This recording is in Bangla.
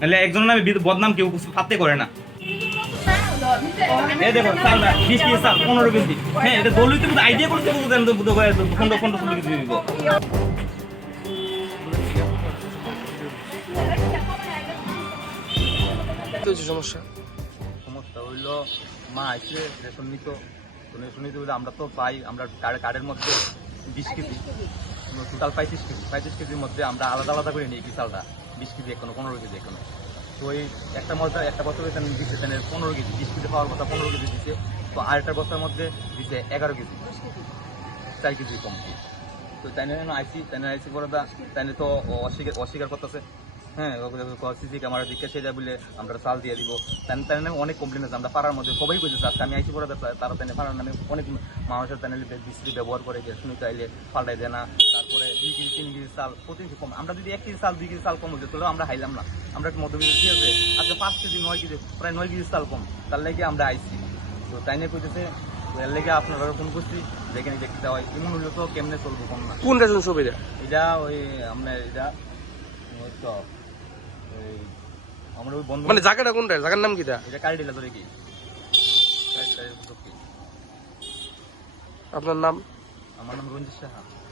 নাহলে একজনের নামে বদনাম কেউ ফাতে করে না। এই দেখো চালটা 20 কেজি চাল 15 কেজি। হ্যাঁ এটা দলিত আইডিয়া করতে বুঝেন তো বুঝো করে 15 কেজি দিব। সমস্যা হইলো মা আইসে রেশন নিত, রেশন নিতে বলে আমরা তো পাই, আমরা কার্ডের মধ্যে 20 কেজি টোটাল 35 কেজির মধ্যে আমরা আলাদা আলাদা করে নিই কি চালটা 20 কেজি এখনো 15 কেজি এখনো। তো এই একটা বছর দিচ্ছে 15 কেজি, 20 কেজি পাওয়ার কথা 15 কেজি দিচ্ছে। তো আরেকটা বছরের মধ্যে দিচ্ছে 11 কেজি, 4 কেজি কম। তো তাই আইসি করে তাই তো অস্বীকার করতেছে। হ্যাঁ সিসি ক্যামেরা দিকে সে যায় বলে আমরা চাল দিয়ে দিব। তাই নামে অনেক কমপ্লেন আছে, আমরা পাড়ার মধ্যে সবাই বুঝেছে। আজকে আমি আইসি করে তারা তাই পাড়ার নামে অনেক মানুষের তাই বিশ্রী ব্যবহার করে যে শুনিতে আইলে পাল্টাই দেয় না। তারপরে 2 কেজি 3 কেজি চাল প্রতিদিন কম, আমরা যদি 1 কেজি চাল 2 কেজি চাল কম হচ্ছে তাহলেও আমরা হাইলাম না। আমরা একটু মধ্যবিত্ত ঠিক আছে, আজকে 5 কেজি 9 কেজি প্রায় 9 কেজি চাল কম, তার লেগে আমরা আইসি। তো তাই নিয়ে কইতেছে এর লেগে আপনারা ফোন করছি যেখানে দেখতে হয় এমন হইলে তো কেমনে চলবো কম না। কোন রেশন শপ এটা? এটা ওই আপনার এটা তো আমরা ওই বন্ধ মানে জায়গাটা কোনটা? জায়গার নাম কিটা? এটা কারিডিলা ধরে কি আপনার নাম? আমার নাম রঞ্জিত সাহা।